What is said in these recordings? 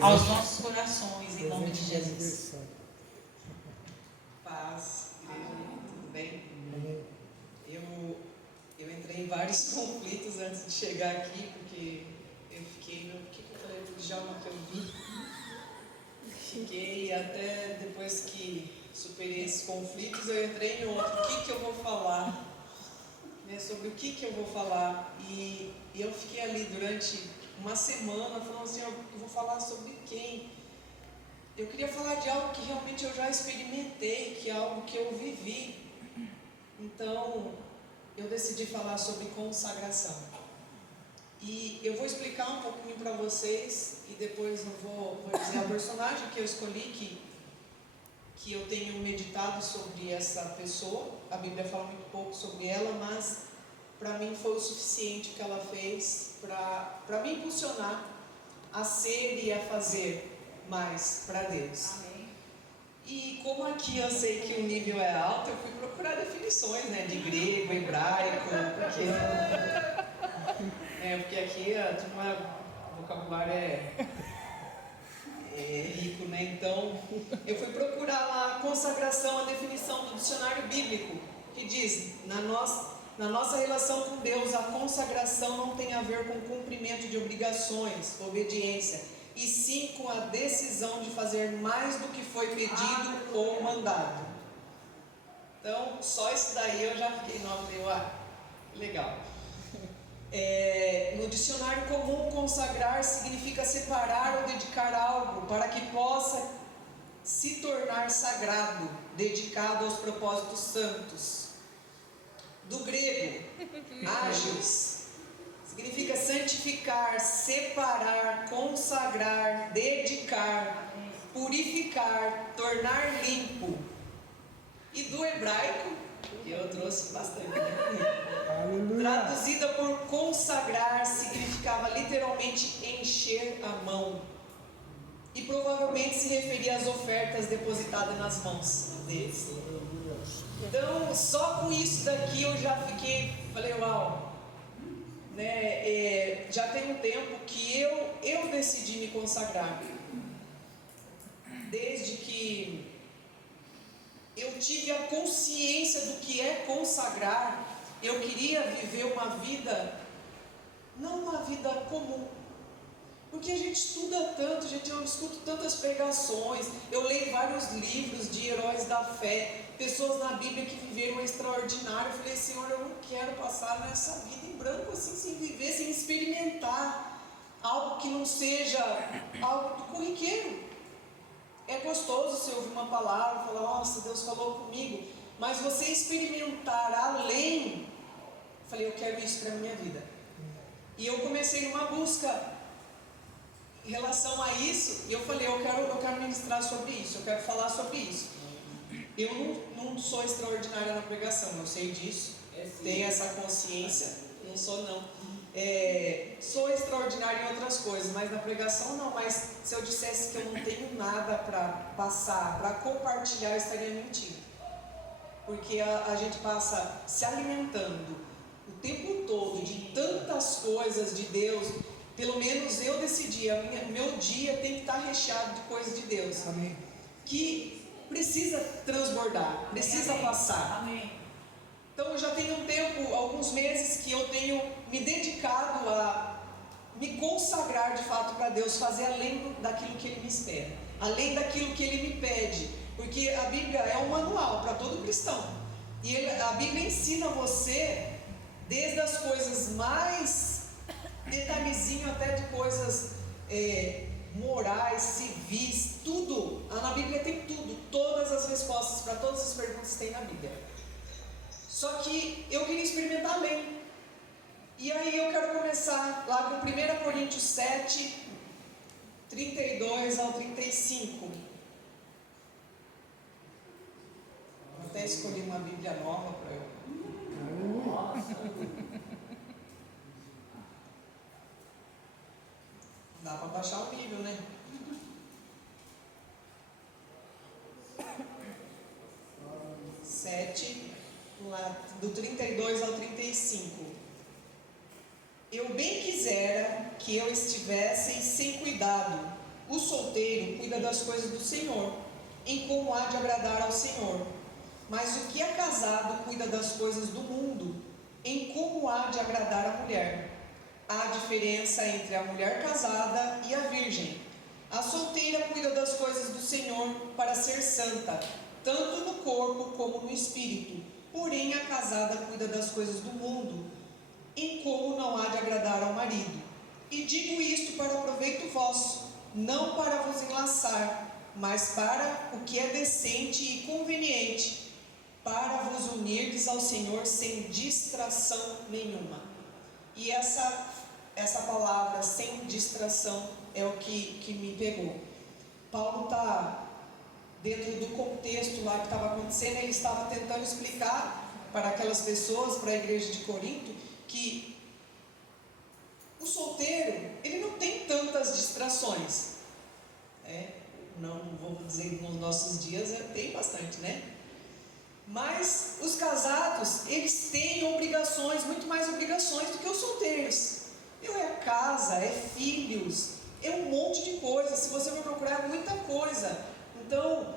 aos nossos corações, em nome de Jesus. Paz, igreja, tudo bem? Eu entrei em vários conflitos antes de chegar aqui, porque eu fiquei, o que eu falei pro Djalma que eu vi? Fiquei até depois que superei esses conflitos, eu entrei em outro, o que eu vou falar? Sobre o que eu vou falar? E eu fiquei ali durante uma semana falando assim, eu vou falar sobre quem? Eu queria falar de algo que realmente eu já experimentei, que é algo que eu vivi. Então, eu decidi falar sobre consagração. E eu vou explicar um pouquinho para vocês, e depois eu vou dizer a personagem que eu escolhi, que eu tenho meditado sobre essa pessoa. A Bíblia fala muito pouco sobre ela, mas para mim foi o suficiente o que ela fez para me impulsionar a ser e a fazer mais para Deus. Amém. E como aqui eu sei que o nível é alto, eu fui procurar definições, de grego, hebraico, porque aqui o vocabulário é rico, Então, eu fui procurar lá a consagração, a definição do dicionário bíblico, que diz, na nossa relação com Deus, a consagração não tem a ver com cumprimento de obrigações, obediência, e sim com a decisão de fazer mais do que foi pedido ou mandado. Então, só isso daí eu já fiquei, legal. No dicionário comum, consagrar significa separar ou dedicar algo para que possa se tornar sagrado, dedicado aos propósitos santos. Do grego, ágios, significa santificar, separar, consagrar, dedicar, purificar, tornar limpo. E do hebraico, que eu trouxe bastante, traduzida por consagrar, significava literalmente encher a mão. E provavelmente se referia às ofertas depositadas nas mãos deles. Então, só com isso daqui eu já falei, uau. Já tem um tempo que eu decidi me consagrar. Desde que eu tive a consciência do que é consagrar, eu queria viver uma vida, não uma vida comum. Porque a gente estuda tanto, eu escuto tantas pregações, eu leio vários livros de heróis da fé, pessoas na Bíblia que viveram extraordinário. Eu falei, Senhor, eu não quero passar nessa vida em branco assim, sem viver, sem experimentar algo que não seja algo do corriqueiro. É gostoso você ouvir uma palavra, falar, nossa, Deus falou comigo, mas você experimentar além, eu falei, eu quero isso para a minha vida. E eu comecei uma busca em relação a isso, e eu falei, eu quero ministrar sobre isso, eu quero falar sobre isso. Eu não sou extraordinária na pregação, eu sei disso, tenho essa consciência, não sou não. Sou extraordinária em outras coisas, mas na pregação não. Mas se eu dissesse que eu não tenho nada para passar, para compartilhar, eu estaria mentindo. Porque a gente passa se alimentando o tempo todo de tantas coisas de Deus. Pelo menos eu decidi, meu dia tem que estar recheado de coisas de Deus. Amém. Que precisa transbordar, precisa passar. Amém. Então eu já tenho um tempo, alguns meses, que eu tenho me dedicado a me consagrar de fato para Deus, fazer além daquilo que Ele me espera, além daquilo que Ele me pede, porque a Bíblia é um manual para todo cristão, e a Bíblia ensina você, desde as coisas mais detalhezinho até de coisas morais, civis, tudo. Na Bíblia tem tudo, todas as respostas para todas as perguntas tem na Bíblia. Só que eu queria experimentar além. E aí eu quero começar lá com 1 Coríntios 7, 32 ao 35. Eu até escolhi uma Bíblia nova para eu. Dá para baixar o nível, né? Do 32 ao 35. Eu bem quisera que eu estivesse sem cuidado, os cuida das coisas do Senhor, em como há de agradar ao Senhor. Mas o que é casado cuida das coisas do mundo, em como há de agradar a mulher. Há diferença entre a mulher casada e a virgem. A solteira cuida das coisas do Senhor para ser santa, tanto no corpo como no espírito. Porém, a casada cuida das coisas do mundo, em como não há de agradar ao marido. E digo isto para proveito vosso, não para vos enlaçar, mas para o que é decente e conveniente, para vos unirdes ao Senhor sem distração nenhuma. E essa palavra, sem distração, é o que me pegou. Paulo está dentro do contexto lá que estava acontecendo, ele estava tentando explicar para aquelas pessoas, para a igreja de Corinto, que o solteiro, ele não tem tantas distrações. Não vou dizer que nos nossos dias tem bastante, né? Mas os casados, eles têm obrigações, muito mais obrigações do que os solteiros. É casa, é filhos, é um monte de coisa. Se você for procurar, é muita coisa. Então,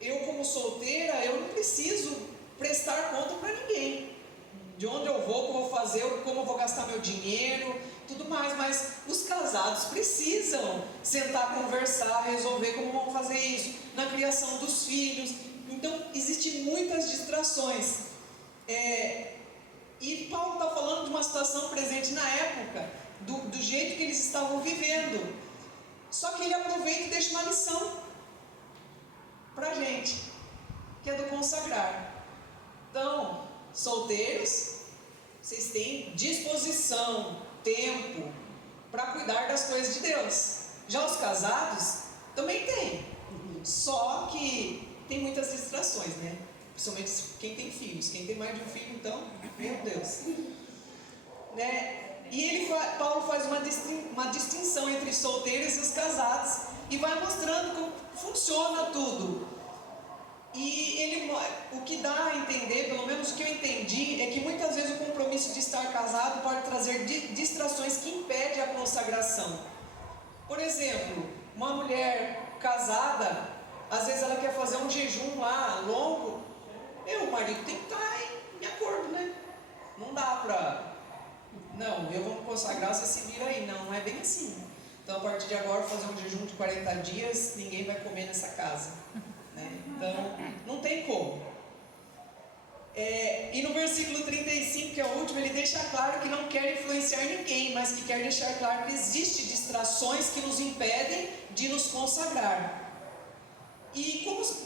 eu como solteira, eu não preciso prestar conta para ninguém. De onde eu vou, o que eu vou fazer, como eu vou gastar meu dinheiro, tudo mais. Mas os casados precisam sentar, conversar, resolver como vão fazer isso, na criação dos filhos. Então, existem muitas distrações. E Paulo está falando de uma situação presente na época, do jeito que eles estavam vivendo. Só que ele aproveita e deixa uma lição para a gente, que é do consagrar. Então, solteiros, vocês têm disposição, tempo para cuidar das coisas de Deus. Já os casados também têm, só que tem muitas distrações, né? Principalmente quem tem filhos. Quem tem mais de um filho, então, meu Deus, né? E Paulo faz uma distinção entre os solteiros e os casados e vai mostrando como funciona tudo. E o que dá a entender, pelo menos o que eu entendi, é que muitas vezes o compromisso de estar casado pode trazer distrações que impedem a consagração. Por exemplo, uma mulher casada, às vezes ela quer fazer um jejum lá longo, o marido tem que estar em acordo, né? Não dá para... Não, eu vou me consagrar, você se vira aí. Não é bem assim. Então, a partir de agora, fazer um jejum de 40 dias, ninguém vai comer nessa casa, né? Então, não tem como. E no versículo 35, que é o último, ele deixa claro que não quer influenciar ninguém, mas que quer deixar claro que existem distrações que nos impedem de nos consagrar. E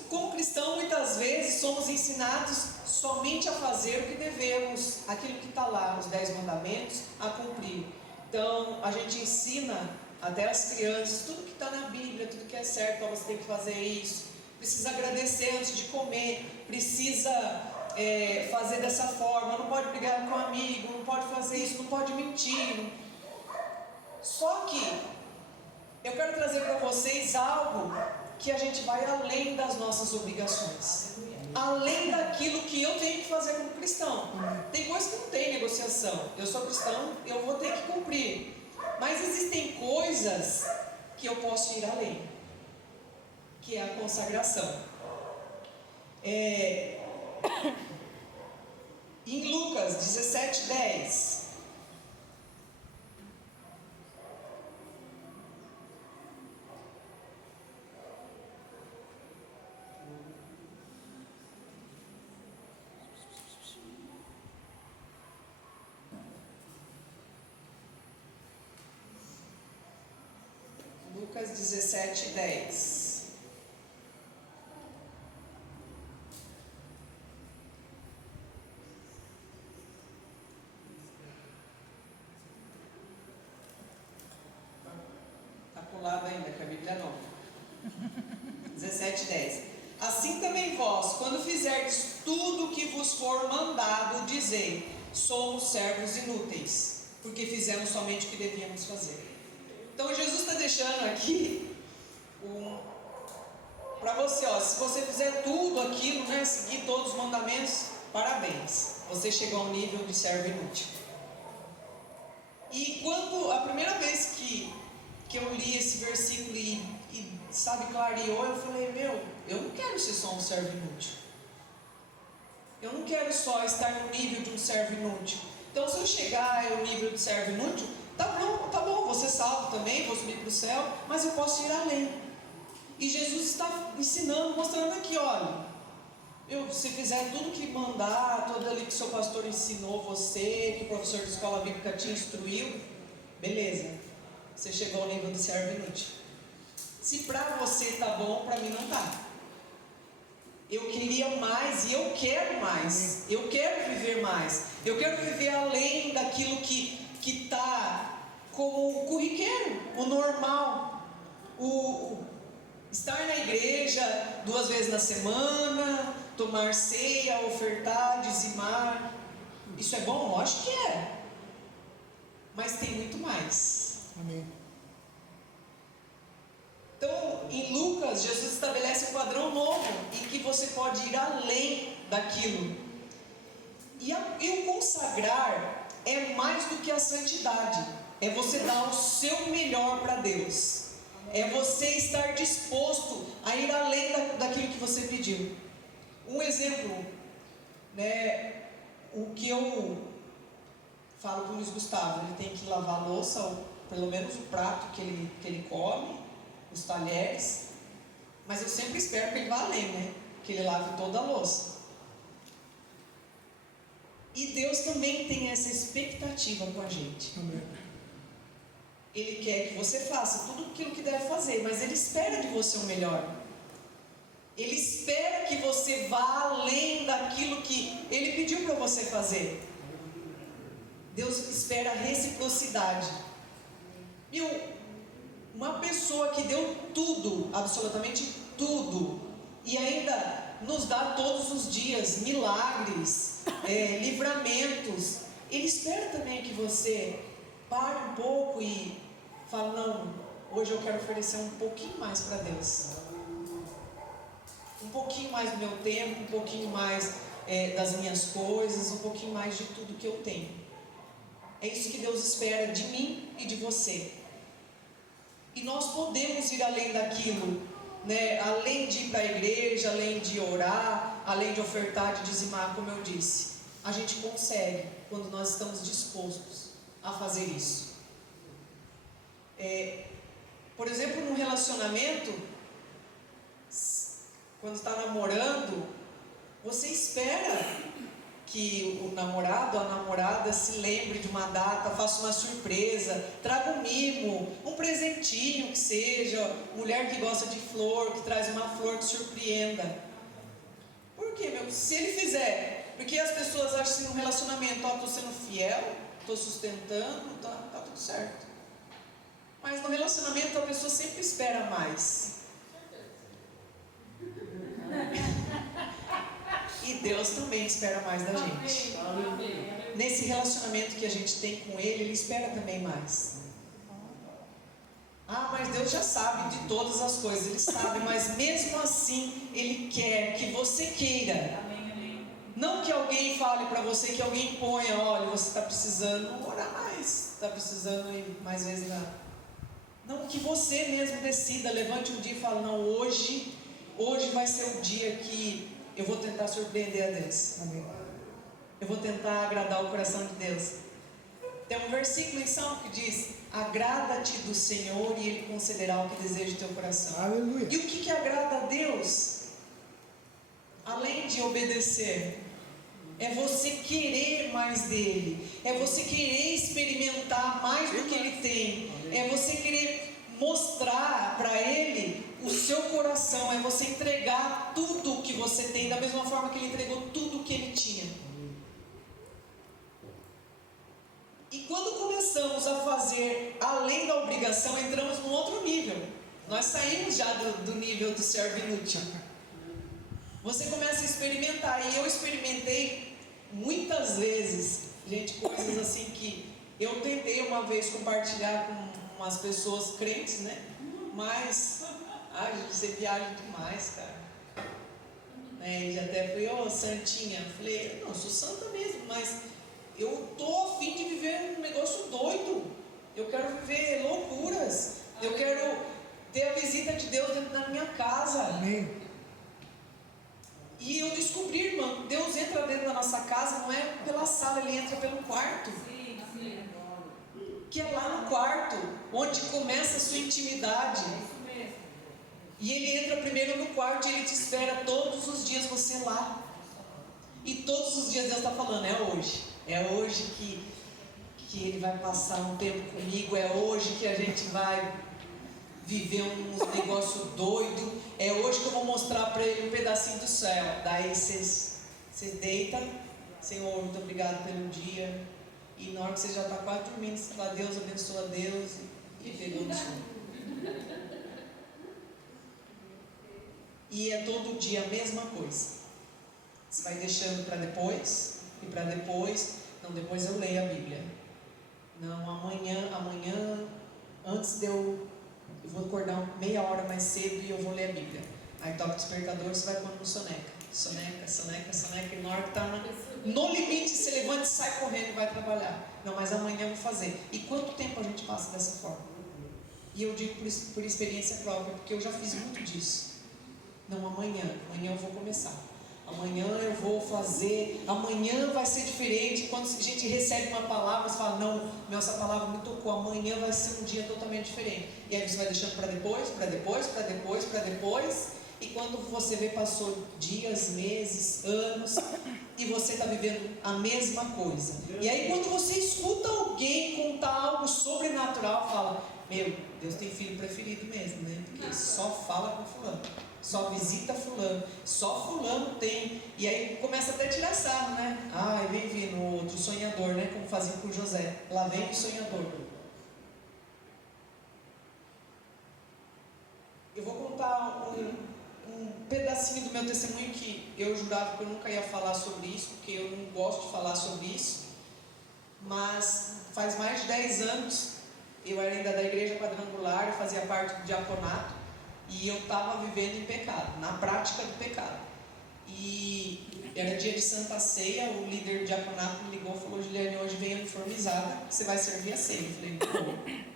como cristão, muitas vezes somos ensinados somente a fazer o que devemos, aquilo que está lá, os 10 mandamentos, a cumprir. Então, a gente ensina até as crianças, tudo que está na Bíblia, tudo que é certo, você tem que fazer isso. Precisa agradecer antes de comer, precisa fazer dessa forma, não pode brigar com um amigo, não pode fazer isso, não pode mentir. Só que eu quero trazer para vocês algo que a gente vai além das nossas obrigações, além daquilo que eu tenho que fazer como cristão. Tem coisas que não tem negociação. Eu sou cristão, eu vou ter que cumprir. Mas existem coisas que eu posso ir além, que é a consagração. Em Lucas 17:10, Lucas 17:10. Está colado ainda, que a Bíblia não. 17:10. Assim também vós, quando fizerdes tudo o que vos for mandado, dizei: somos servos inúteis, porque fizemos somente o que devíamos fazer. Então Jesus está deixando aqui para você, se você fizer tudo aquilo, né, seguir todos os mandamentos, parabéns, você chegou ao nível de servo inútil. E quando a primeira vez que eu li esse versículo e clareou, eu falei, eu não quero ser só um servo inútil. Eu não quero só estar no nível de um servo inútil. Então, se eu chegar ao nível de servo inútil, tá bom, vou ser salvo também, vou subir para o céu, mas eu posso ir além. E Jesus está ensinando, mostrando aqui, olha, se fizer tudo que mandar, tudo ali que seu pastor ensinou você, que o professor de escola bíblica te instruiu, beleza, você chegou ao nível do servo inútil. Se para você tá bom, para mim não tá. Eu queria mais e eu quero mais. Eu quero viver mais. Eu quero viver além daquilo que está como o corriqueiro, o normal. O estar na igreja 2 vezes na semana, tomar ceia, ofertar, dizimar. Isso é bom? Lógico que é. Mas tem muito mais. Amém. Então, em Lucas, Jesus estabelece um padrão novo em que você pode ir além daquilo. E o consagrar é mais do que a santidade. É você dar o seu melhor para Deus. É você estar disposto a ir além daquilo que você pediu. Um exemplo, né? O que eu falo com o Luiz Gustavo, ele tem que lavar a louça, ou pelo menos o prato que ele come, os talheres, mas eu sempre espero que ele vá além, né? Que ele lave toda a louça. E Deus também tem essa expectativa com a gente. Amém. Ele quer que você faça tudo aquilo que deve fazer, mas Ele espera de você o melhor. Ele espera que você vá além daquilo que Ele pediu para você fazer. Deus espera reciprocidade. Uma pessoa que deu tudo, absolutamente tudo, e ainda nos dá todos os dias milagres, livramentos, Ele espera também que você pare um pouco e fale, não, hoje eu quero oferecer um pouquinho mais para Deus. Um pouquinho mais do meu tempo, um pouquinho mais das minhas coisas, um pouquinho mais de tudo que eu tenho. É isso que Deus espera de mim e de você. E nós podemos ir além daquilo, né? Além de ir para a igreja, além de orar, além de ofertar, de dizimar, como eu disse. A gente consegue quando nós estamos dispostos a fazer isso. Por exemplo, num relacionamento, quando está namorando, você espera que o namorado ou a namorada se lembre de uma data, faça uma surpresa, traga um mimo, um presentinho que seja, mulher que gosta de flor, que traz uma flor que surpreenda. Por quê, meu? Se ele fizer, porque as pessoas acham que no relacionamento, estou sendo fiel, estou sustentando, tá tudo certo. Mas no relacionamento a pessoa sempre espera mais. E Deus também espera mais da gente. Nesse relacionamento que a gente tem com Ele, Ele espera também mais. Mas Deus já sabe de todas as coisas, Ele sabe, mas mesmo assim Ele quer que você queira. Não que alguém fale para você, que alguém ponha, olha, você está precisando orar mais, está precisando ir mais vezes lá. Não, que você mesmo decida, levante um dia e fale, não, hoje vai ser o dia que eu vou tentar surpreender a Deus. Amém. Eu vou tentar agradar o coração de Deus. Tem um versículo em Salmo que diz, agrada-te do Senhor e Ele concederá o que deseja o teu coração. Aleluia. E o que agrada a Deus? Além de obedecer, é você querer mais dele, é você querer experimentar mais do que ele tem, é você querer mostrar para ele o seu coração, é você entregar tudo o que você tem, da mesma forma que ele entregou tudo o que ele tinha. E quando começamos a fazer além da obrigação, entramos num outro nível. Nós saímos já do nível do servo inútil. Você começa a experimentar, e eu experimentei muitas vezes, gente, coisas assim que eu tentei uma vez compartilhar com umas pessoas crentes, né? Mas, gente, você viaja demais, cara. E até falei, santinha, falei, não, eu sou santa mesmo, mas eu tô a fim de viver um negócio doido. Eu quero viver loucuras. Eu quero ter a visita de Deus dentro da minha casa. Amém. E eu descobri, irmão, Deus entra dentro da nossa casa, não é pela sala, Ele entra pelo quarto. Que é lá no quarto, onde começa a sua intimidade. E Ele entra primeiro no quarto e Ele te espera todos os dias você lá. E todos os dias Deus está falando, é hoje. É hoje que Ele vai passar um tempo comigo, é hoje que a gente vai viver uns negócios doidos, é hoje que eu vou mostrar para Ele um pedacinho do céu. Daí vocês deitam, Senhor, muito obrigado pelo dia. E na hora que você já está quase dormindo, você fala, Deus abençoa Deus, e pegou no sono. E é todo dia a mesma coisa. Você vai deixando para depois, e para depois, não, depois eu leio a Bíblia. Não, amanhã, antes de eu vou acordar meia hora mais cedo e eu vou ler a Bíblia. Aí toca o despertador, você vai pondo no soneca. Soneca, e na hora que está no limite, você levanta e sai correndo e vai trabalhar. Não, mas amanhã eu vou fazer. E quanto tempo a gente passa dessa forma? E eu digo por experiência própria, porque eu já fiz muito disso. Não, amanhã eu vou começar. Amanhã eu vou fazer, amanhã vai ser diferente. Quando a gente recebe uma palavra, você fala, não, essa palavra me tocou, amanhã vai ser um dia totalmente diferente. E aí você vai deixando para depois. E quando você vê, passou dias, meses, anos, e você está vivendo a mesma coisa. E aí quando você escuta alguém contar algo sobrenatural, fala, meu, Deus tem filho preferido mesmo, né? Porque só fala com fulano, só visita fulano, só fulano tem. E aí começa até a tirar sarro, né? Ah, vem vindo outro sonhador, né? Como fazia com José. Lá vem o sonhador. Eu vou contar um pedacinho do meu testemunho que eu jurava que eu nunca ia falar sobre isso, porque eu não gosto de falar sobre isso. Mas faz mais de 10 anos, eu era ainda da igreja quadrangular, eu fazia parte do diaconato, e eu estava vivendo em pecado, na prática do pecado. E era dia de Santa Ceia, o líder do diaconato me ligou e falou, Juliane, hoje vem uniformizada, você vai servir a ceia. Eu falei, não. Ele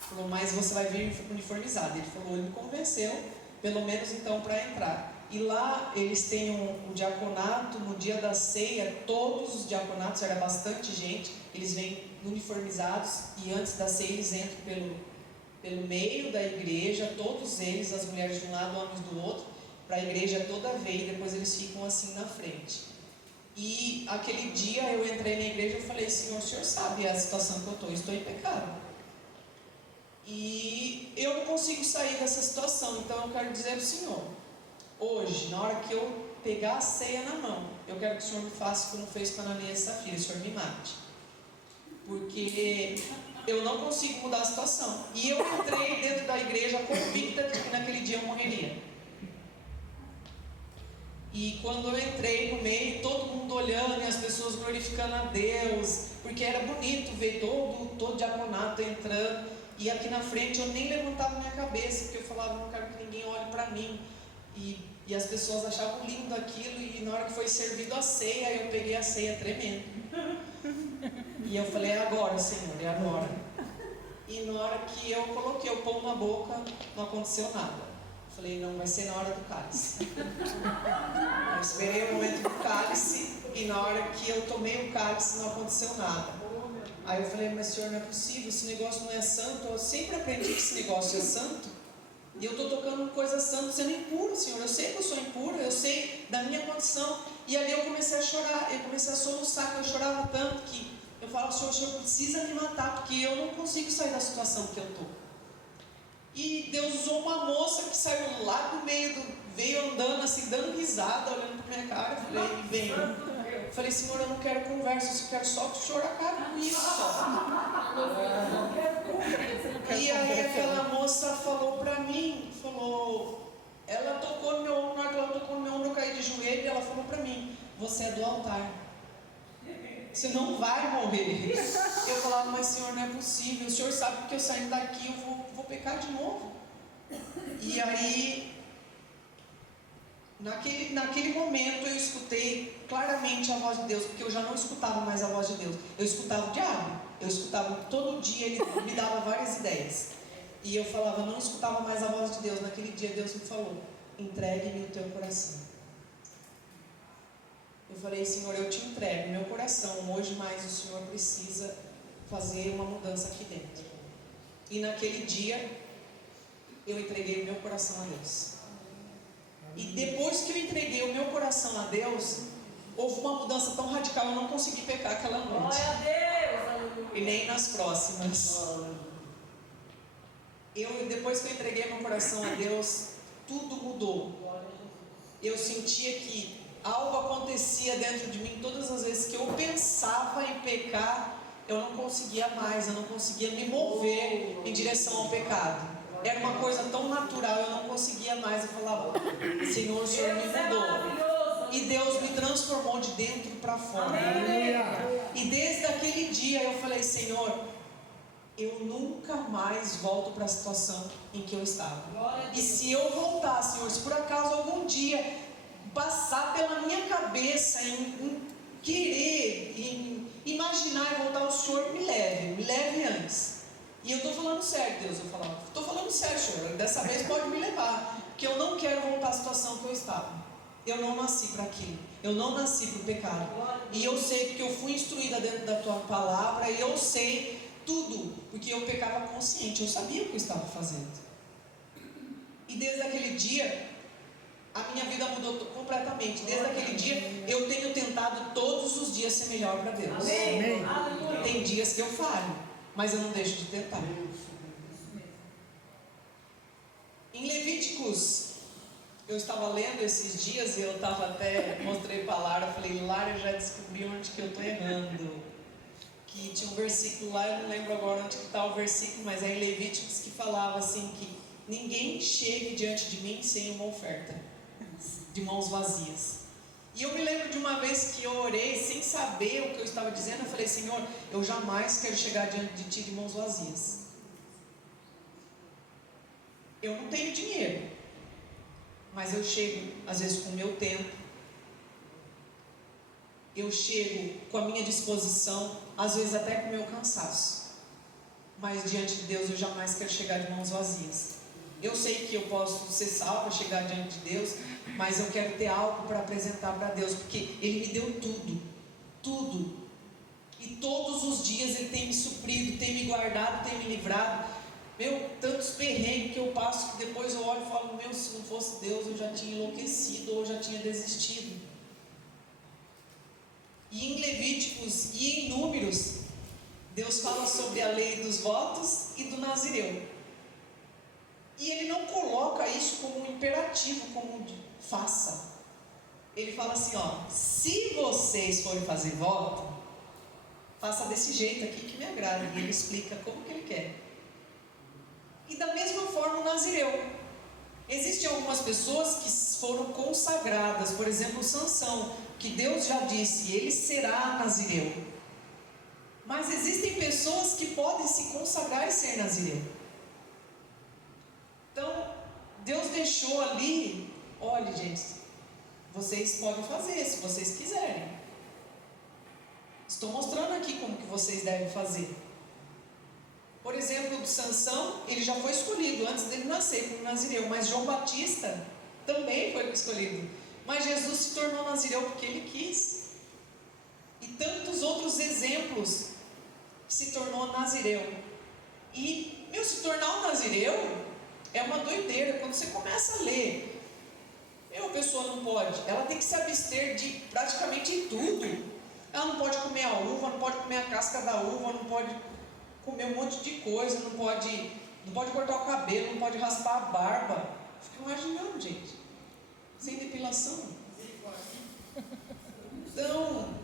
falou, mas você vai vir uniformizada. Ele falou, ele me convenceu, pelo menos então para entrar. E lá eles têm um diaconato, no dia da ceia, todos os diaconatos, era bastante gente, eles vêm uniformizados e antes da ceia eles entram pelo meio da igreja, todos eles, as mulheres de um lado, homens do outro, para a igreja toda ver, e depois eles ficam assim na frente. E aquele dia eu entrei na igreja e falei, Senhor, o Senhor sabe a situação que eu estou em pecado. E eu não consigo sair dessa situação, então eu quero dizer ao Senhor, hoje, na hora que eu pegar a ceia na mão, eu quero que o Senhor me faça como fez com a Ananias e Safira, o Senhor me mate. Porque eu não consigo mudar a situação. E eu entrei dentro da igreja convicta de que naquele dia eu morreria. E quando eu entrei no meio, todo mundo olhando e as pessoas glorificando a Deus, porque era bonito ver todo diaconato entrando. E aqui na frente eu nem levantava minha cabeça, porque eu falava, não quero que ninguém olhe para mim. E as pessoas achavam lindo aquilo, e na hora que foi servido a ceia, eu peguei a ceia tremendo. E eu falei, é agora, Senhor, é agora. E na hora que eu coloquei o pão na boca, não aconteceu nada. Eu falei, não, vai ser na hora do cálice. Eu esperei o momento do cálice, e na hora que eu tomei o cálice, não aconteceu nada. Aí eu falei, mas Senhor, não é possível, esse negócio não é santo. Eu sempre aprendi que esse negócio é santo. E eu estou tocando coisa santa, sendo impuro, Senhor. Eu sei que eu sou impura, eu sei da minha condição. E ali eu comecei a chorar, eu comecei a soluçar, que eu chorava tanto que eu falava, Senhor, o Senhor precisa me matar, porque eu não consigo sair da situação que eu estou. E Deus usou uma moça que saiu lá do meio, veio andando assim, dando risada, olhando para minha cara. Eu falei, veio. Eu falei, Senhor, eu não quero conversa, eu quero só que o Senhor acabe com isso. E aí aquela moça falou para mim, ela tocou no meu ombro, na hora que ela tocou no meu ombro, eu caí de joelho, e ela falou para mim, você é do altar, você não vai morrer. Eu falava, mas Senhor, não é possível, o Senhor sabe que eu saindo daqui, eu vou pecar de novo. E aí, naquele momento eu escutei claramente a voz de Deus, porque eu já não escutava mais a voz de Deus, eu escutava o diabo, todo dia ele me dava várias ideias. E eu falava, não escutava mais a voz de Deus. Naquele dia Deus me falou, entregue-me o teu coração. Eu falei, Senhor, eu te entrego meu coração, hoje mais o Senhor precisa fazer uma mudança aqui dentro. E naquele dia, eu entreguei o meu coração a Deus. E depois que eu entreguei o meu coração a Deus, houve uma mudança tão radical, eu não consegui pecar aquela noite. Glória a Deus! E nem nas próximas. Depois que eu entreguei meu coração a Deus, tudo mudou. Eu sentia que algo acontecia dentro de mim. Todas as vezes que eu pensava em pecar, eu não conseguia mais, eu não conseguia me mover em direção ao pecado. Era uma coisa tão natural, eu não conseguia mais. Eu falava, Senhor, o Senhor me mudou. E Deus me transformou de dentro para fora. E desde aquele dia eu falei, Senhor, eu nunca mais volto para a situação em que eu estava. E se eu voltar, Senhor, se por acaso algum dia passar pela minha cabeça em querer, em imaginar e voltar, o Senhor me leve antes. E eu estou falando sério, Deus, eu falava, estou falando sério, Senhor, dessa vez pode me levar, porque eu não quero voltar à situação que eu estava. Eu não nasci para aquilo, eu não nasci para o pecado. E eu sei porque eu fui instruída dentro da tua palavra, e eu sei tudo, porque eu pecava consciente, eu sabia o que eu estava fazendo. E desde aquele dia, a minha vida mudou completamente. Desde aquele dia, eu tenho tentado todos os dias ser melhor para Deus. Amém. Tem dias que eu falho, mas eu não deixo de tentar. Em Levíticos, eu estava lendo esses dias e eu estava até, mostrei para a Lara, falei, Lara, eu já descobri onde que eu estou errando. Que tinha um versículo lá, eu não lembro agora onde que está o versículo, mas é em Levíticos que falava assim que ninguém chegue diante de mim sem uma oferta, de mãos vazias. E eu me lembro de uma vez que eu orei sem saber o que eu estava dizendo, eu falei, Senhor, eu jamais quero chegar diante de Ti de mãos vazias. Eu não tenho dinheiro, mas eu chego às vezes com o meu tempo, eu chego com a minha disposição, às vezes até com o meu cansaço, mas diante de Deus eu jamais quero chegar de mãos vazias. Eu sei que eu posso ser salva, chegar diante de Deus, mas eu quero ter algo para apresentar para Deus, porque Ele me deu tudo, e todos os dias Ele tem me suprido, tem me guardado, tem me livrado. Tantos perrengues que eu passo, que depois eu olho e falo, se não fosse Deus eu já tinha enlouquecido, ou eu já tinha desistido. E em Levíticos e em Números, Deus fala sobre a lei dos votos e do Nazireu. E Ele não coloca isso como um imperativo, como um faça. Ele fala assim, se vocês forem fazer voto, faça desse jeito aqui que me agrada. E Ele explica como que Ele quer. E da mesma forma o Nazireu. Existem algumas pessoas que foram consagradas, por exemplo, Sansão, que Deus já disse, ele será Nazireu. Mas existem pessoas que podem se consagrar e ser Nazireu. Então, Deus deixou ali, olha gente, vocês podem fazer se vocês quiserem. Estou mostrando aqui como que vocês devem fazer. Por exemplo, do Sansão, ele já foi escolhido antes dele nascer como Nazireu, mas João Batista também foi escolhido. Mas Jesus se tornou Nazireu porque ele quis. E tantos outros exemplos se tornou Nazireu. E, se tornar um Nazireu é uma doideira. Quando você começa a ler, a pessoa não pode, ela tem que se abster de praticamente tudo. Ela não pode comer a uva, não pode comer a casca da uva, não pode comer um monte de coisa, não pode cortar o cabelo, não pode raspar a barba. Fico imaginando, gente, sem depilação. Então,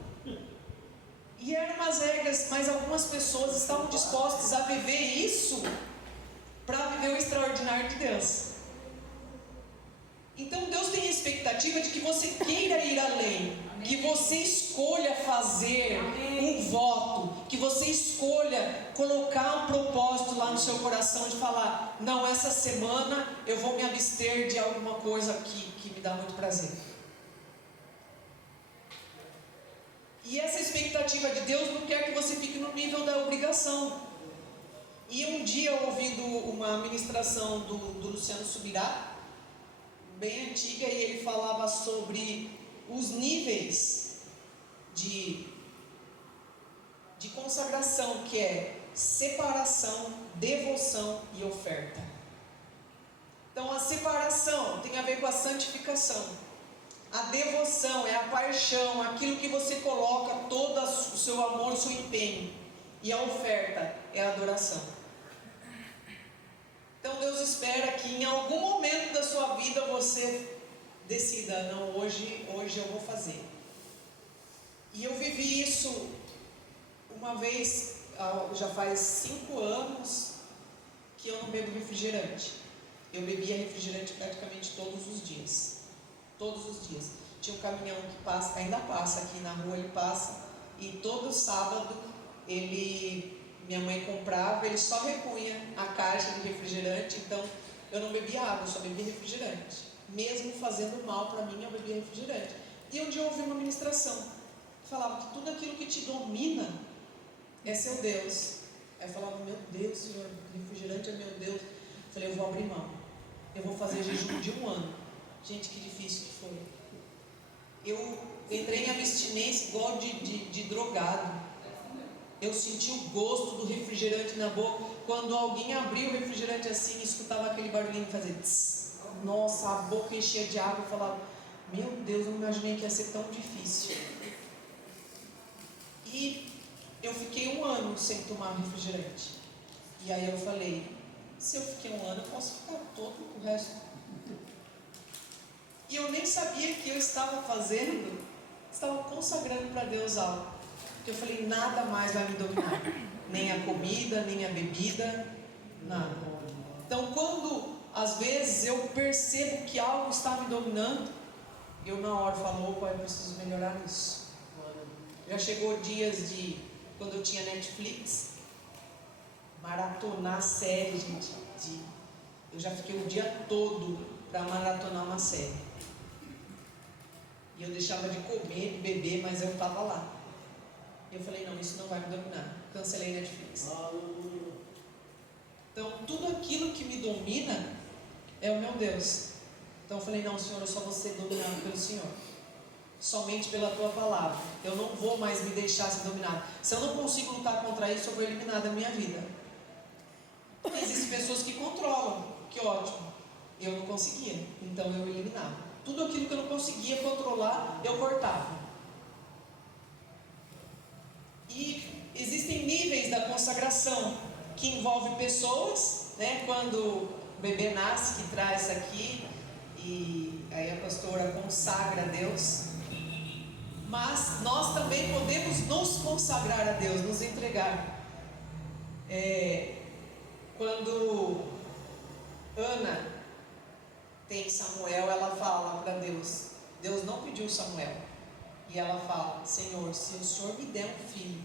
e eram umas regras, mas algumas pessoas estavam dispostas a viver isso para viver o extraordinário de Deus. Então Deus tem a expectativa de que você queira ir além, que você escolha fazer um voto, que você escolha colocar um propósito lá no seu coração de falar, não, essa semana eu vou me abster de alguma coisa que me dá muito prazer. E essa expectativa de Deus não quer que você fique no nível da obrigação. E um dia, ouvindo uma ministração do Luciano Subirá, bem antiga, e ele falava sobre os níveis de consagração, que é separação, devoção e oferta. Então a separação tem a ver com a santificação. A devoção é a paixão, aquilo que você coloca todo o seu amor, o seu empenho. E a oferta é a adoração. Então Deus espera que em algum momento da sua vida você decida, não, hoje eu vou fazer. E eu vivi isso uma vez, já faz 5 anos que eu não bebo refrigerante. Eu bebia refrigerante praticamente todos os dias. Todos os dias. Tinha um caminhão que passa, ainda passa aqui na rua, ele passa, e todo sábado minha mãe comprava, ele só repunha a caixa de refrigerante. Então eu não bebia água, eu só bebia refrigerante. Mesmo fazendo mal para mim, eu bebia refrigerante. E um dia eu ouvi uma ministração que falava que tudo aquilo que te domina é seu Deus. Aí eu falava, meu Deus, Senhor, refrigerante é meu Deus. Eu falei, eu vou abrir mão. Eu vou fazer jejum de 1 ano. Gente, que difícil que foi. Eu entrei em abstinência igual de drogado. Eu senti o gosto do refrigerante na boca. Quando alguém abria o refrigerante assim, escutava aquele barulhinho fazer tss. Nossa, a boca enchia de água. Eu falava, meu Deus, eu não imaginei que ia ser tão difícil. E eu fiquei 1 ano sem tomar refrigerante. E aí eu falei, se eu fiquei 1 ano, eu posso ficar todo o resto. E eu nem sabia que eu estava consagrando para Deus algo. Porque eu falei, nada mais vai me dominar. Nem a comida, nem a bebida, nada. Então quando às vezes eu percebo que algo está me dominando, eu na hora falo, opa, eu preciso melhorar isso. Já chegou dias quando eu tinha Netflix, maratonar série, gente. Eu já fiquei o dia todo para maratonar uma série. E eu deixava de comer, de beber, mas eu estava lá. E eu falei, não, isso não vai me dominar. Cancelei Netflix. Então, tudo aquilo que me domina é o meu Deus. Então eu falei, não, Senhor, eu só vou ser dominado pelo Senhor. Somente pela Tua palavra. Eu não vou mais me deixar ser dominado. Se eu não consigo lutar contra isso, eu vou eliminar da minha vida. Porque existem pessoas que controlam. Que ótimo. Eu não conseguia, então eu eliminava. Tudo aquilo que eu não conseguia controlar, eu cortava. E existem níveis da consagração que envolve pessoas, né? Quando o bebê nasce, que traz aqui, e aí a pastora consagra a Deus. Mas nós também podemos nos consagrar a Deus, nos entregar. Quando Ana tem Samuel, ela fala para Deus. Deus não pediu Samuel. E ela fala, Senhor, se o Senhor me der um filho,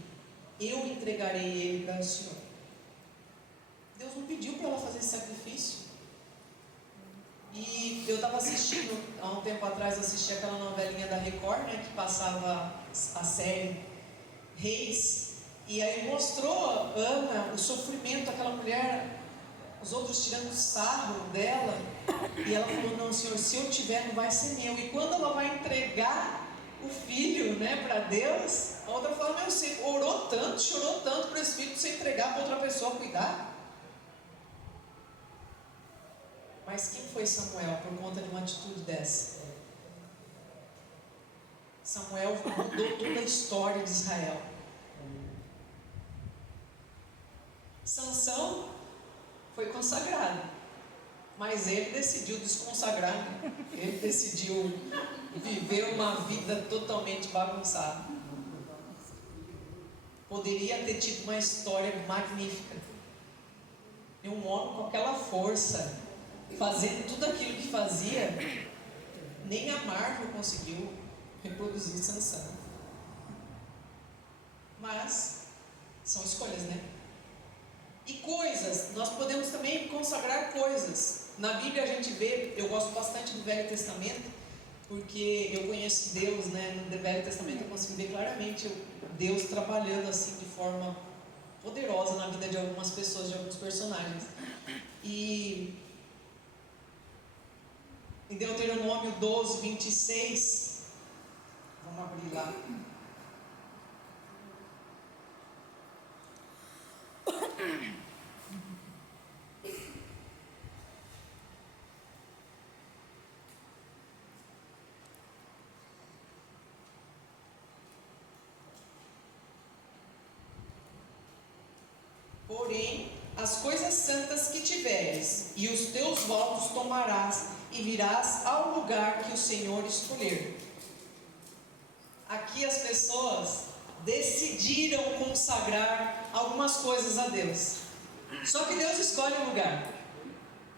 eu entregarei ele para o Senhor. Deus não pediu para ela fazer esse sacrifício. E eu estava assistindo, há um tempo atrás, assisti aquela novelinha da Record, né, que passava a série Reis. E aí mostrou Ana, o sofrimento daquela mulher, os outros tirando sarro dela. E ela falou, não, Senhor, se eu tiver, não vai ser meu. E quando ela vai entregar o filho, né, para Deus, a outra fala, meu, você orou tanto, chorou tanto para esse filho, para você entregar para outra pessoa cuidar. Mas quem foi Samuel por conta de uma atitude dessa? Samuel mudou toda a história de Israel. Sansão foi consagrado, mas ele decidiu desconsagrar. Ele decidiu viver uma vida totalmente bagunçada. Poderia ter tido uma história magnífica. E um homem com aquela força, fazendo tudo aquilo que fazia, nem a Marvel conseguiu reproduzir Sansão. Mas são escolhas, né? E coisas, nós podemos também consagrar coisas. Na Bíblia a gente vê, eu gosto bastante do Velho Testamento, porque eu conheço Deus, né? No Velho Testamento eu consigo ver claramente Deus trabalhando assim de forma poderosa na vida de algumas pessoas, de alguns personagens. E em Deuteronômio 12, 26, vamos abrir lá. Porém, as coisas santas que tiveres, e os teus votos tomarás, e virás ao lugar que o Senhor escolher. Aqui as pessoas decidiram consagrar algumas coisas a Deus. Só que Deus escolhe o lugar.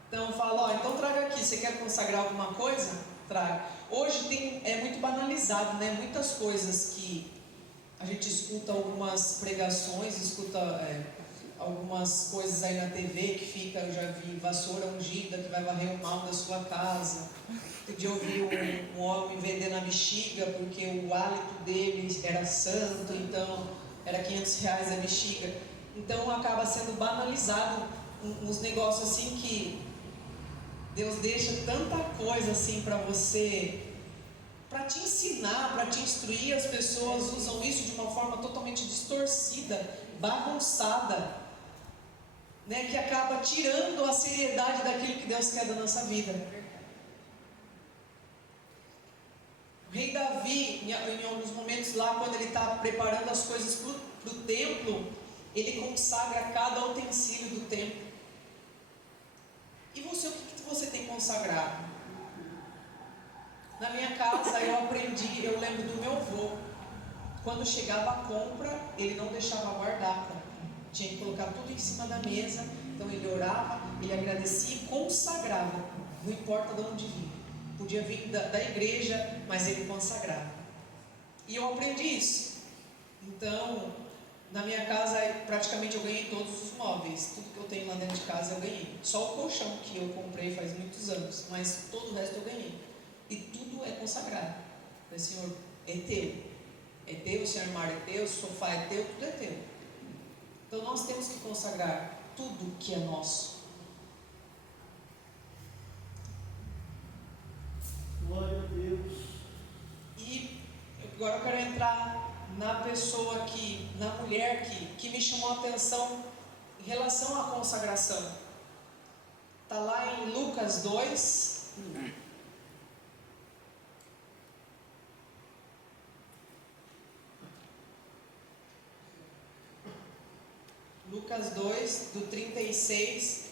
Então fala, então traga aqui, você quer consagrar alguma coisa? Traga. Hoje é muito banalizado, né? Muitas coisas que a gente escuta, algumas pregações, escuta algumas coisas aí na TV que fica, eu já vi vassoura ungida que vai varrer o mal da sua casa. Outro dia eu vi um homem vendendo a bexiga porque o hálito dele era santo, então era R$500 a bexiga. Então acaba sendo banalizado uns negócios assim que Deus deixa tanta coisa assim para você, para te ensinar, para te instruir. As pessoas usam isso de uma forma totalmente distorcida, bagunçada, né, que acaba tirando a seriedade daquilo que Deus quer da nossa vida. O rei Davi, em alguns momentos lá, quando ele está preparando as coisas para o templo, ele consagra cada utensílio do templo. E você, o que você tem consagrado? Na minha casa eu aprendi, eu lembro do meu avô, quando chegava a compra, ele não deixava guardar a compra. Tinha que colocar tudo em cima da mesa. Então ele orava, ele agradecia e consagrava, não importa de onde vinha. Podia vir da igreja, mas ele consagrava. E eu aprendi isso. Então, na minha casa, praticamente eu ganhei todos os móveis. Tudo que eu tenho lá dentro de casa eu ganhei. Só o colchão que eu comprei faz muitos anos, mas todo o resto eu ganhei. E tudo é consagrado. O Senhor, é teu. É teu, o seu armário é teu, o sofá é teu, tudo é teu. Então nós temos que consagrar tudo que é nosso. Glória a Deus. E agora eu quero entrar na pessoa na mulher que me chamou a atenção em relação à consagração. Está lá em Lucas 2. Lucas 2, do 36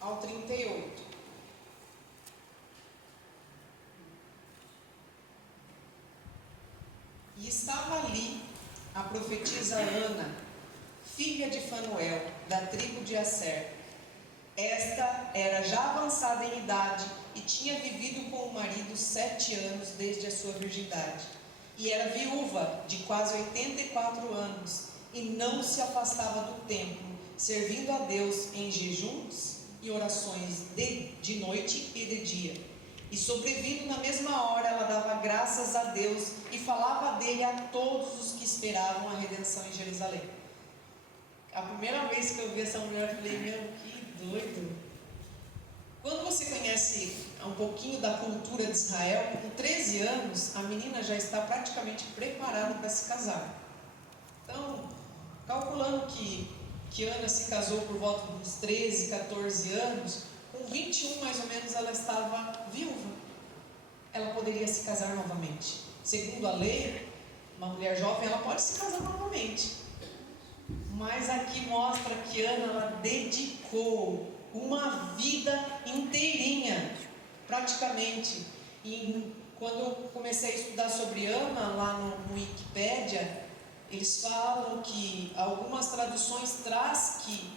ao 38. E estava ali a profetisa Ana, filha de Fanuel, da tribo de Asser. Esta era já avançada em idade e tinha vivido com o marido 7 anos desde a sua virgindade. E era viúva de quase 84 anos e não se afastava do templo, servindo a Deus em jejuns e orações de noite e de dia. E sobrevindo na mesma hora, ela dava graças a Deus e falava dele a todos os que esperavam a redenção em Jerusalém. A primeira vez que eu vi essa mulher, eu falei, meu, que doido. Quando você conhece um pouquinho da cultura de Israel, com 13 anos, a menina já está praticamente preparada para se casar. Então, calculando que Ana se casou por volta dos 13, 14 anos, com 21 mais ou menos ela estava viúva. Ela poderia se casar novamente. Segundo a lei, uma mulher jovem ela pode se casar novamente. Mas aqui mostra que Ana ela dedicou uma vida inteirinha, praticamente. E quando eu comecei a estudar sobre Ana lá no Wikipédia, eles falam que algumas traduções traz que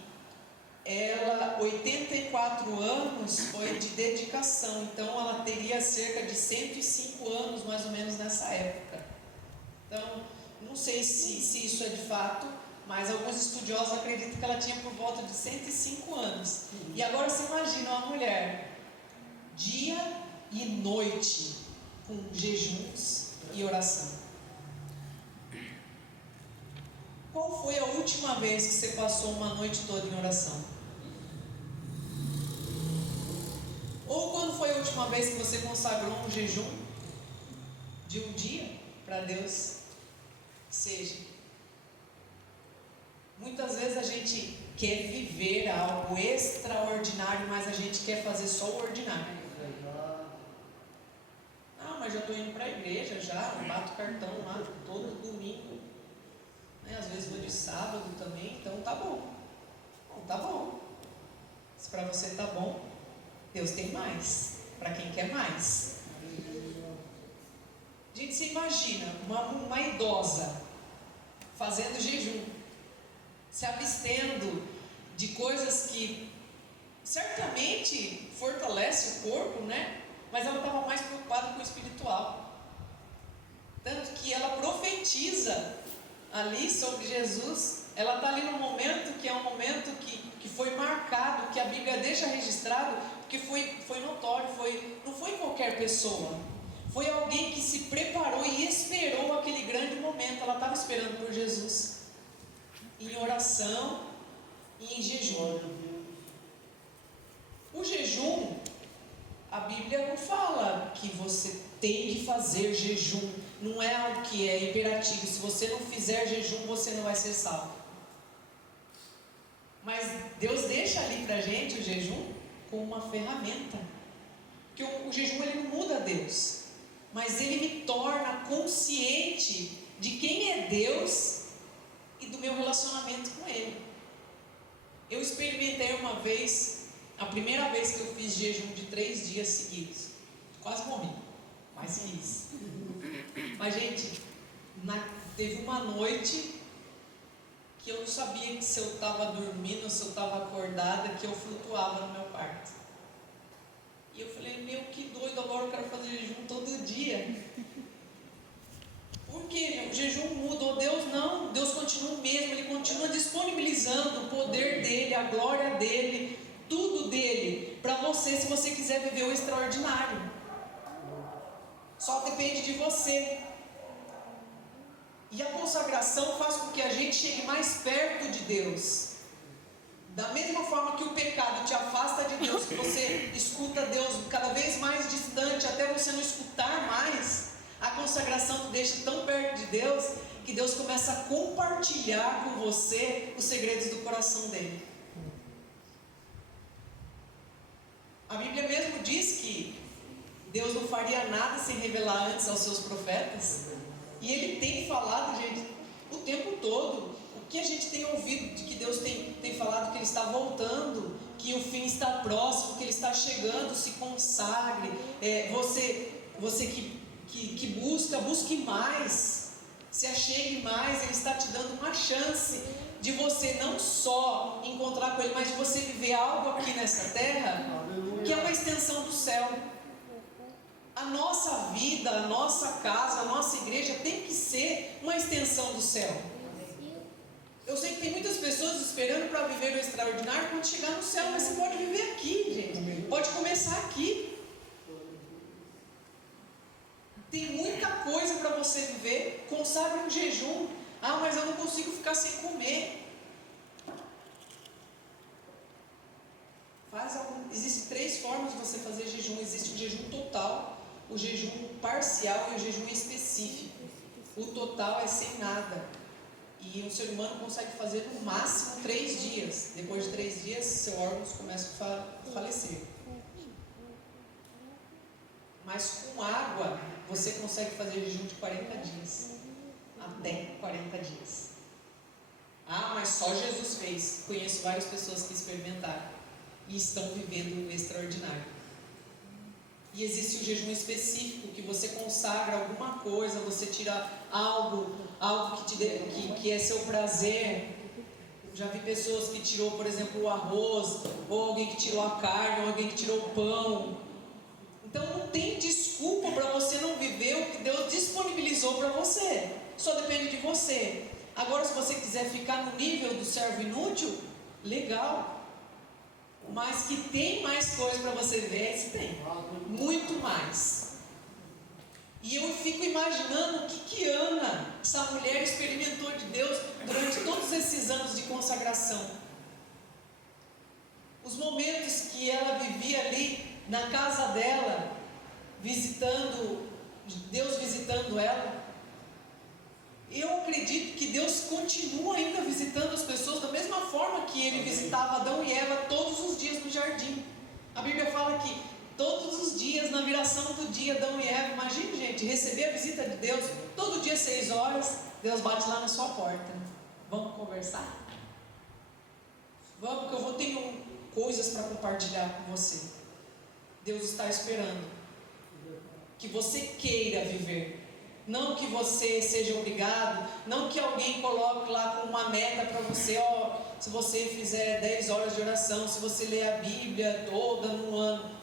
ela, 84 anos foi de dedicação, então ela teria cerca de 105 anos mais ou menos nessa época. Então, não sei se isso é de fato, mas alguns estudiosos acreditam que ela tinha por volta de 105 anos. E agora você imagina uma mulher, dia e noite, com jejuns e oração. Qual foi a última vez que você passou uma noite toda em oração? Ou quando foi a última vez que você consagrou um jejum de um dia para Deus? Seja, muitas vezes a gente quer viver algo extraordinário, mas a gente quer fazer só o ordinário. Ah, mas já estou indo para a igreja já, bato cartão lá todo domingo, né? Às vezes vou de sábado também, então tá bom. Bom, tá bom. Se para você tá bom, Deus tem mais, para quem quer mais. Gente, você imagina uma idosa fazendo jejum, se abstendo de coisas que certamente fortalece o corpo, né? Mas ela estava mais preocupada com o espiritual. Tanto que ela profetiza ali sobre Jesus. Ela está ali num momento que é um momento que foi marcado, que a Bíblia deixa registrado, porque foi notório, não foi qualquer pessoa. Foi alguém que se preparou e esperou aquele grande momento. Ela estava esperando por Jesus, em oração e em jejum. O jejum, a Bíblia não fala que você tem que fazer jejum, não é algo que é imperativo. Se você não fizer jejum, você não vai ser salvo. Mas Deus deixa ali para a gente o jejum como uma ferramenta. Porque o jejum ele não muda Deus, mas ele me torna consciente de quem é Deus e do meu relacionamento com Ele. Eu experimentei uma vez, a primeira vez que eu fiz jejum de 3 dias seguidos, quase morri, mas fiz. Mas gente, teve uma noite que eu não sabia se eu estava dormindo ou se eu estava acordada, que eu flutuava no meu quarto. E eu falei, meu, que doido, agora eu quero fazer jejum todo dia. Por quê? O jejum mudou Deus? Não, Deus continua o mesmo, Ele continua disponibilizando o poder dEle, a glória dEle, tudo dEle, para você, se você quiser viver o extraordinário. Só depende de você. E a consagração faz com que a gente chegue mais perto de Deus. Da mesma forma que o pecado te afasta de Deus, que você escuta Deus cada vez mais distante, até você não escutar mais, a consagração te deixa tão perto de Deus, que Deus começa a compartilhar com você os segredos do coração dEle. A Bíblia mesmo diz que Deus não faria nada sem revelar antes aos seus profetas. E Ele tem falado, gente, o tempo todo. O que a gente tem ouvido de que Deus tem falado que Ele está voltando, que o fim está próximo, que Ele está chegando, se consagre. Você que busque mais, se achegue mais. Ele está te dando uma chance de você não só encontrar com Ele, mas de você viver algo aqui nessa terra, que é uma extensão do céu. A nossa vida, a nossa casa, a nossa igreja tem que ser uma extensão do céu. Eu sei que tem muitas pessoas esperando para viver o extraordinário quando chegar no céu, mas você pode viver aqui, gente. Pode começar aqui. Tem muita coisa para você viver. Consagre um jejum. Ah, mas eu não consigo ficar sem comer. Existem 3 formas de você fazer jejum. Existe o jejum total, o jejum parcial e o jejum específico. O total é sem nada. E um ser humano consegue fazer no máximo 3 dias. Depois de 3 dias, seus órgãos começam a falecer. Mas com água, você consegue fazer jejum de 40 dias. Até 40 dias. Ah, mas só Jesus fez. Conheço várias pessoas que experimentaram e estão vivendo o extraordinário. E existe um jejum específico, que você consagra alguma coisa, você tira algo que é seu prazer. Já vi pessoas que tirou, por exemplo, o arroz, ou alguém que tirou a carne, ou alguém que tirou o pão. Então não tem desculpa para você não viver o que Deus disponibilizou para você. Só depende de você. Agora, se você quiser ficar no nível do servo inútil, legal. Mas que tem mais coisa para você ver, esse tem. Muito mais. E eu fico imaginando o que Ana, essa mulher, experimentou de Deus durante todos esses anos de consagração. Os momentos que ela vivia ali na casa dela, Deus visitando ela. Eu acredito que Deus continua ainda visitando as pessoas da mesma forma que Ele visitava Adão e Eva todos os dias no jardim. A Bíblia fala que todos os dias, na viração do dia, Adão e Eva, imagine, gente, receber a visita de Deus, todo dia 6 horas, Deus bate lá na sua porta. Vamos conversar? Vamos, porque eu tenho coisas para compartilhar com você. Deus está esperando que você queira viver. Não que você seja obrigado, não que alguém coloque lá com uma meta para você, se você fizer 10 horas de oração, se você ler a Bíblia toda no ano.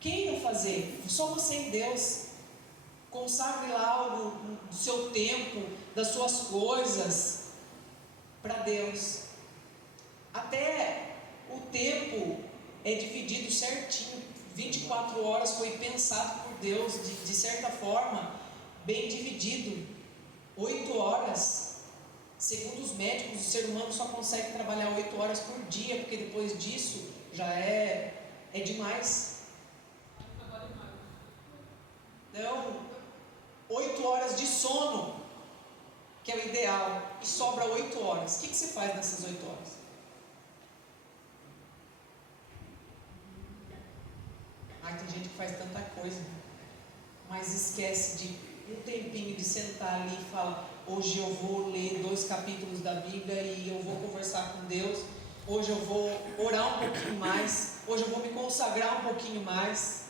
Queira fazer, só você e Deus. Consagre lá algo do seu tempo, das suas coisas, para Deus. Até o tempo é dividido certinho, 24 horas foi pensado por Deus, de certa forma, bem dividido. 8 horas, segundo os médicos, o ser humano só consegue trabalhar 8 horas por dia, porque depois disso já é demais. Então, 8 horas de sono, que é o ideal, e sobra 8 horas. O que você faz nessas 8 horas? Tem gente que faz tanta coisa, mas esquece de um tempinho de sentar ali e falar: hoje eu vou ler 2 capítulos da Bíblia e eu vou conversar com Deus, hoje eu vou orar um pouquinho mais, hoje eu vou me consagrar um pouquinho mais.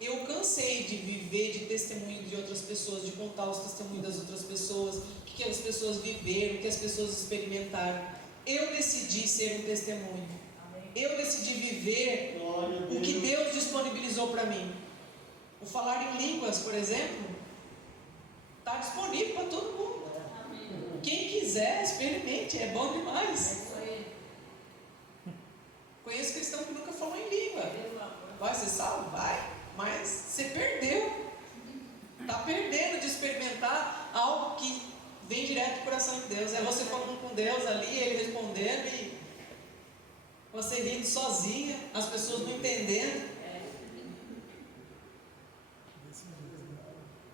Eu cansei de viver de testemunho de outras pessoas, de contar os testemunhos das outras pessoas, o que as pessoas viveram, o que as pessoas experimentaram. Eu decidi ser um testemunho. Eu decidi viver o que Deus disponibilizou para mim. O falar em línguas, por exemplo, está disponível para todo mundo. Quem quiser, experimente, é bom demais. Conheço cristão que nunca falou em língua. Vai, você sabe? Vai, mas você perdeu. Está perdendo de experimentar algo que vem direto do coração de Deus. É você falando com Deus ali, Ele respondendo e você rindo sozinha, as pessoas não entendendo.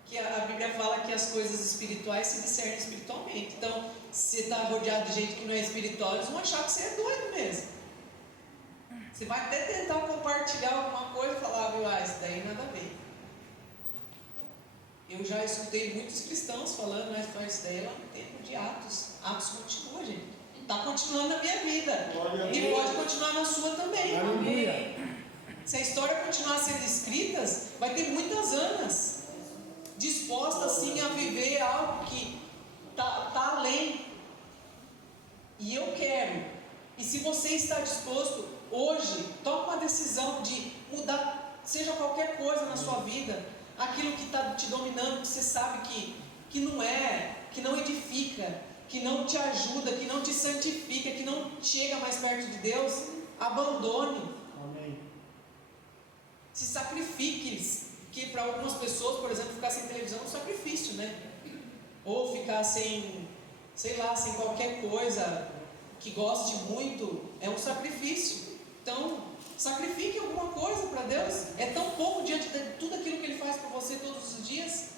Que a Bíblia fala que as coisas espirituais se discernem espiritualmente. Então, se você está rodeado de gente que não é espiritual, eles vão achar que você é doido mesmo. Você vai até tentar compartilhar alguma coisa e falar: isso daí nada a ver. Eu já escutei muitos cristãos falando: isso daí é lá no tempo de Atos. Atos continua, gente. Está continuando na minha vida. E pode continuar na sua também. Aleluia. Se a história continuar sendo escrita, vai ter muitas Anas dispostas sim a viver algo que está além. E eu quero. E se você está disposto, hoje, tome uma decisão de mudar, seja qualquer coisa na sua vida, aquilo que está te dominando, que você sabe que não é, que não edifica, que não te ajuda, que não te santifica, que não chega mais perto de Deus, abandone. Amém. Se sacrifique, que para algumas pessoas, por exemplo, ficar sem televisão é um sacrifício, né? Ou ficar sem qualquer coisa que goste muito, é um sacrifício. Então, sacrifique alguma coisa para Deus. É tão pouco diante de tudo aquilo que Ele faz por você todos os dias.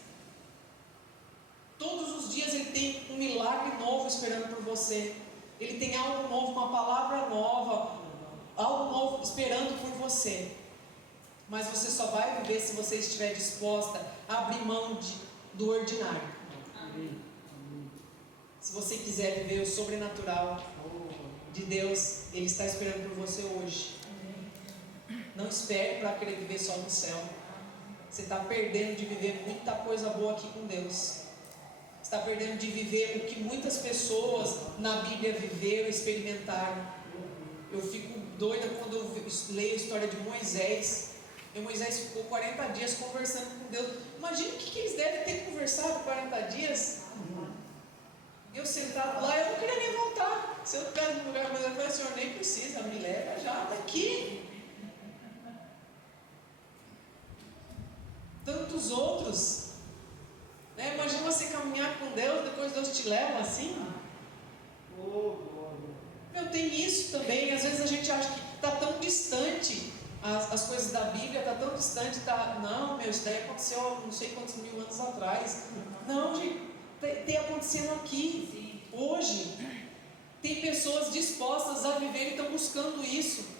Todos os dias Ele tem um milagre novo esperando por você. Ele tem algo novo, uma palavra nova, algo novo esperando por você. Mas você só vai viver se você estiver disposta a abrir mão do ordinário. Amém. Se você quiser viver o sobrenatural de Deus, Ele está esperando por você hoje. Não espere para querer viver só no céu. Você está perdendo de viver muita coisa boa aqui com Deus. Está perdendo de viver o que muitas pessoas na Bíblia viveram e experimentaram. Eu fico doida quando eu leio a história de Moisés. E Moisés ficou 40 dias conversando com Deus. Imagina o que eles devem ter conversado 40 dias. Eu sentado lá, eu não queria nem voltar. Se eu estiver no lugar, mas eu falei: Senhor, nem precisa, me leva já daqui. tantos outros. Né? Imagina você caminhar com Deus, depois Deus te leva assim. Meu, tem isso também. Às vezes a gente acha que está tão distante, as coisas da Bíblia está tão distante. Não, meu, isso daí aconteceu não sei quantos mil anos atrás. Não, gente, tem acontecendo aqui, hoje. Tem pessoas dispostas a viver e estão buscando isso.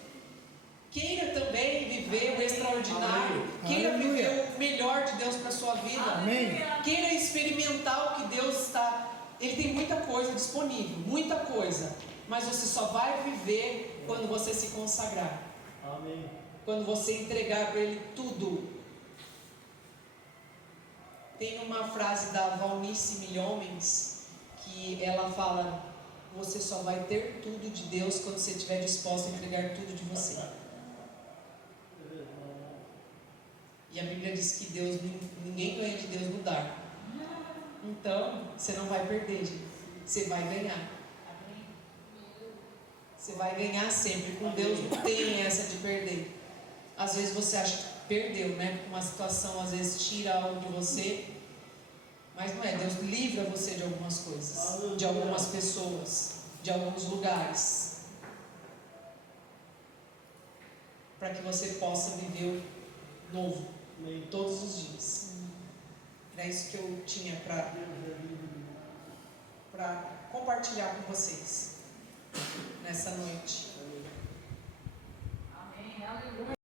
Queira também viver o extraordinário. Amém. Queira Aleluia. viver o melhor de Deus para a sua vida. Amém. Queira experimentar o que Deus está. Ele tem muita coisa disponível, muita coisa. Mas você só vai viver quando você se consagrar. Amém. Quando você entregar para Ele tudo. Tem uma frase da Valnice Milhomens que ela fala: você só vai ter tudo de Deus quando você estiver disposto a entregar tudo de você. E a Bíblia diz que Deus, ninguém ganha de Deus no dar. Então, você não vai perder, gente. Você vai ganhar. Você vai ganhar sempre. Com Deus não tem essa de perder. Às vezes você acha que perdeu, né? Uma situação às vezes tira algo de você. Mas não é. Deus livra você de algumas coisas, de algumas pessoas, de alguns lugares, para que você possa viver o novo todos os dias. Era isso que eu tinha para compartilhar com vocês nessa noite. Amém. Aleluia.